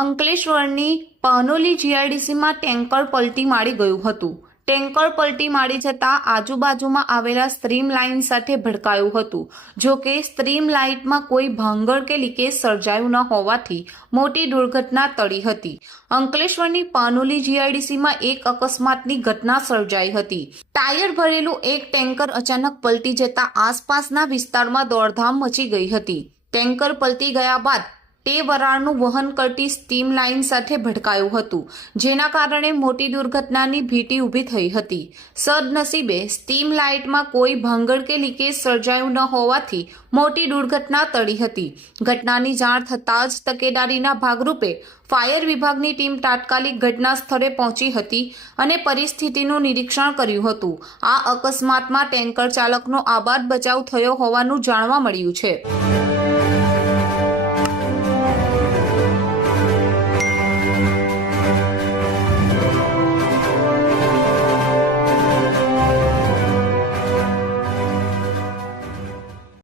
અંકલેશ્વરની Panoli જીઆઈડીસીમાં tanker પલટી મારી ગયું હતું. ટેન્કર પલટી મારી જતાં આજુબાજુમાં આવેલા સ્ટ્રીમ લાઇન સાથે ભડકાયું હતું. જો કે સ્ટ્રીમ લાઇટમાં કોઈ ભાંગળ કે લીકેજ સર્જાયું ન હોવાથી મોટી દુર્ઘટના ટળી હતી. અંકલેશ્વરની પાનોલી જીઆઈડીસીમાં એક અકસ્માતની ઘટના સર્જાઈ હતી. ટાયર ભરેલું એક ટેન્કર અચાનક પલટી જતા આસપાસના વિસ્તારમાં દોડધામ મચી ગઈ હતી. ટેન્કર પલટી ગયા બાદ તે વરાળનું વહન કરતી સ્ટીમ લાઇન સાથે ભટકાયું હતું, જેના કારણે મોટી દુર્ઘટનાની ભીતિ ઊભી થઈ હતી. સદનસીબે સ્ટીમ લાઇટમાં કોઈ ભંગળ કે લીકેજ સર્જાયું ન હોવાથી મોટી દુર્ઘટના ટળી હતી. ઘટનાની જાણ થતાં જ તકેદારીના ભાગરૂપે ફાયર વિભાગની ટીમ તાત્કાલિક ઘટના સ્થળે પહોંચી હતી અને પરિસ્થિતિનું નિરીક્ષણ કર્યું હતું. આ અકસ્માતમાં ટેન્કર ચાલકનો આબાદ બચાવ થયો હોવાનું જાણવા મળ્યું છે.